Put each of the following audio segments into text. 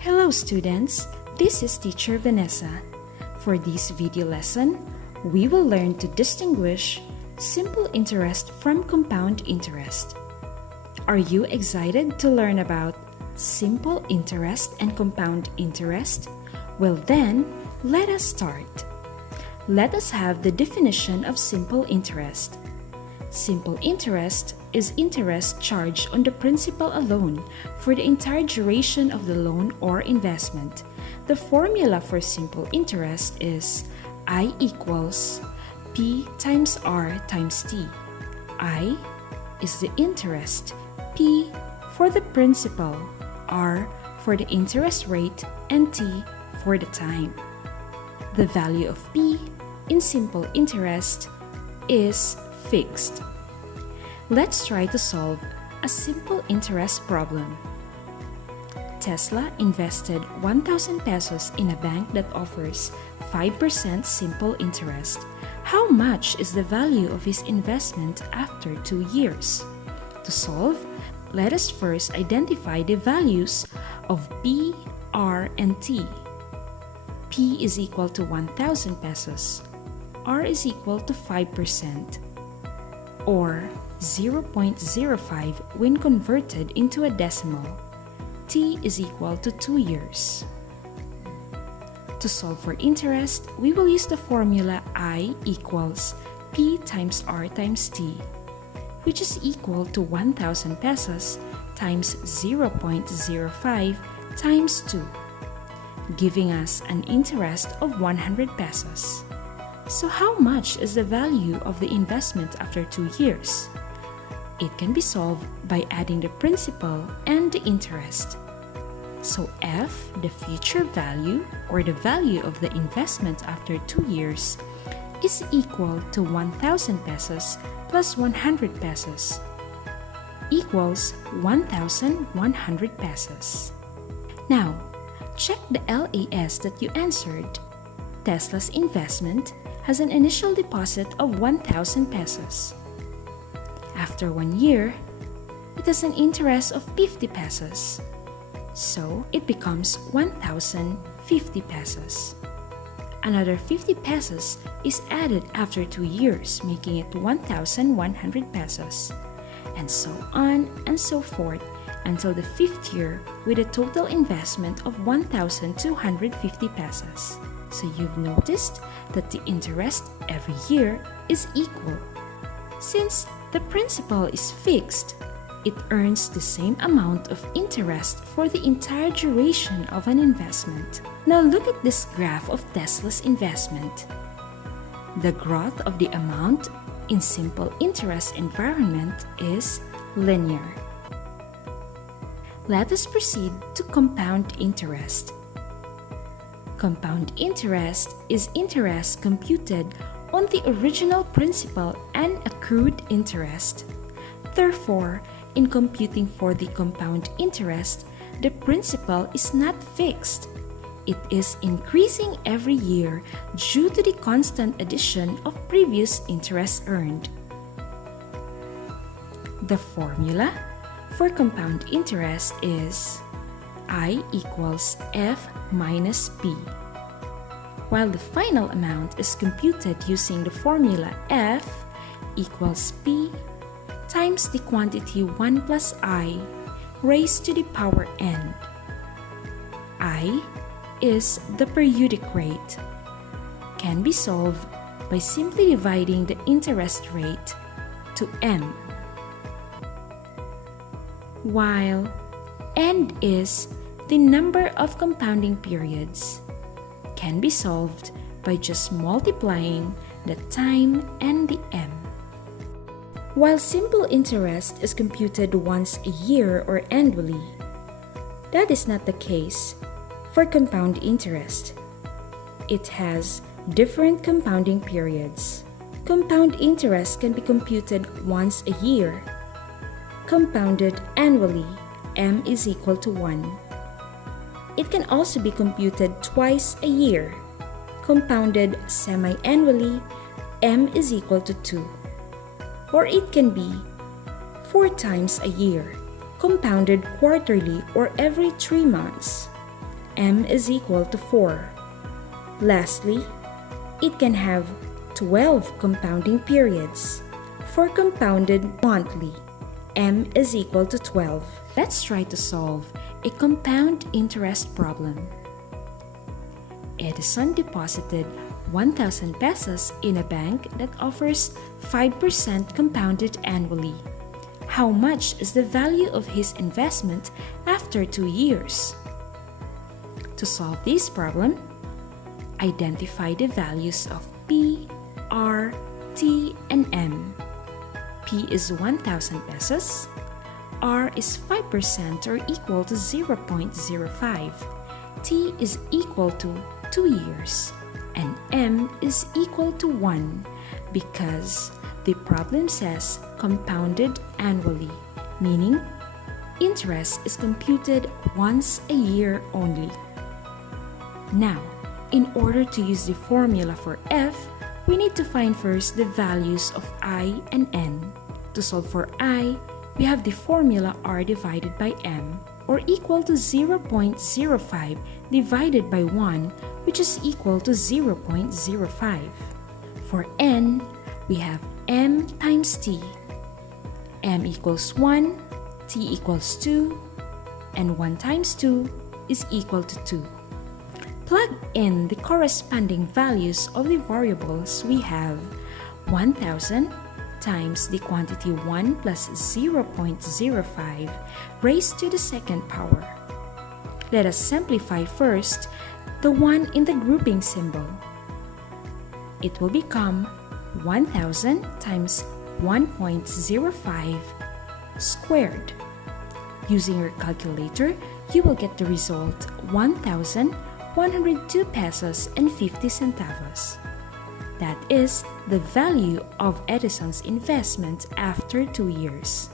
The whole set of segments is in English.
Hello students, this is teacher Vanessa. For this video lesson, we will learn to distinguish simple interest from compound interest. Are you excited to learn about simple interest and compound interest? Well then, let us start. Let us have the definition of simple interest. Simple interest is interest charged on the principal alone for the entire duration of the loan or investment. The formula for simple interest is I equals P times R times T. I is the interest, P for the principal, R for the interest rate, and T for the time. The value of P in simple interest is fixed. Let's try to solve a simple interest problem. Tesla invested 1,000 pesos in a bank that offers 5% simple interest. How much is the value of his investment after 2 years? To solve, let us first identify the values of P, R, and T. P is equal to 1,000 pesos. R is equal to 5%, or 0.05 when converted into a decimal. T is equal to 2 years. To solve for interest, we will use the formula I equals P times R times T, which is equal to 1,000 pesos times 0.05 times 2, giving us an interest of 100 pesos. So how much is the value of the investment after 2 years? It can be solved by adding the principal and the interest. So F, the future value or the value of the investment after 2 years, is equal to 1,000 pesos plus 100 pesos equals 1,100 pesos. Now, check the LAS that you answered. Tesla's investment has an initial deposit of 1,000 pesos. After 1 year, it has an interest of 50 pesos. So, it becomes 1,050 pesos. Another 50 pesos is added after 2 years, making it 1,100 pesos. And so on and so forth until the 5th year with a total investment of 1,250 pesos. So you've noticed that the interest every year is equal. Since the principal is fixed, it earns the same amount of interest for the entire duration of an investment. Now look at this graph of Tesla's investment. The growth of the amount in simple interest environment is linear. Let us proceed to compound interest. Compound interest is interest computed on the original principal and accrued interest. Therefore, in computing for the compound interest, the principal is not fixed. It is increasing every year due to the constant addition of previous interest earned. The formula for compound interest is I equals F minus P. While the final amount is computed using the formula F equals P times the quantity 1 plus I raised to the power n. I is the periodic rate. Can be solved by simply dividing the interest rate to m. While n is the number of compounding periods, can be solved by just multiplying the time and the m. While simple interest is computed once a year or annually, that is not the case for compound interest. It has different compounding periods. Compound interest can be computed once a year. Compounded annually, m is equal to 1. It can also be computed twice a year. Compounded semi-annually, m is equal to 2. Or it can be 4 times a year, compounded quarterly or every 3 months. m is equal to 4. Lastly, it can have 12 compounding periods. For compounded monthly, m is equal to 12. Let's try to solve a compound interest problem. Edison deposited 1,000 pesos in a bank that offers 5% compounded annually. How much is the value of his investment after 2 years? To solve this problem, identify the values of P, R, T, and M. P is 1,000 pesos. R is 5% or equal to 0.05. T is equal to 2 years. And M is equal to 1 because the problem says compounded annually, meaning interest is computed once a year only. Now, in order to use the formula for F, we need to find first the values of I and N. To solve for I, we have the formula R divided by M, or equal to 0.05 divided by 1, which is equal to 0.05. For N, we have M times T. M equals 1, T equals 2, and 1 times 2 is equal to 2. Plug in the corresponding values of the variables. We have 1,000 times the quantity 1 plus 0.05 raised to the second power. Let us simplify first the 1 in the grouping symbol. It will become 1,000 times 1.05 squared. Using your calculator, you will get the result 1,102 pesos and 50 centavos. That is the value of Edison's investment after 2 years.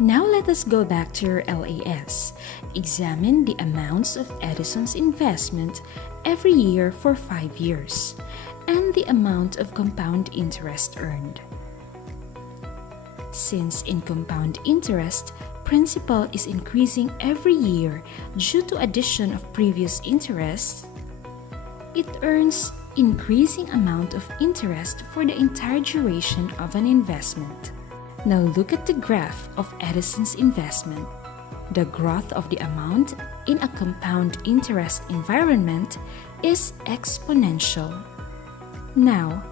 Now let us go back to your LAS. Examine the amounts of Edison's investment every year for 5 years and the amount of compound interest earned. Since in compound interest, principal is increasing every year due to addition of previous interest, it earns increasing amount of interest for the entire duration of an investment. Now look at the graph of Edison's investment. The growth of the amount in a compound interest environment is exponential. Now,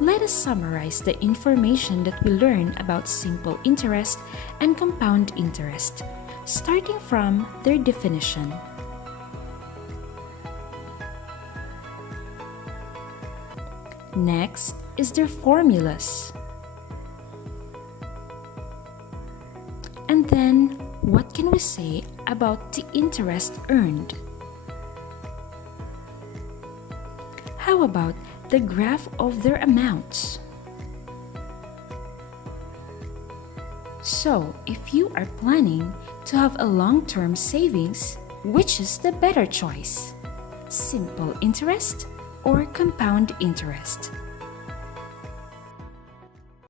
let us summarize the information that we learned about simple interest and compound interest, starting from their definition. Next is their formulas. And then, what can we say about the interest earned? How about the graph of their amounts? So, if you are planning to have a long-term savings, which is the better choice? Simple interest or compound interest?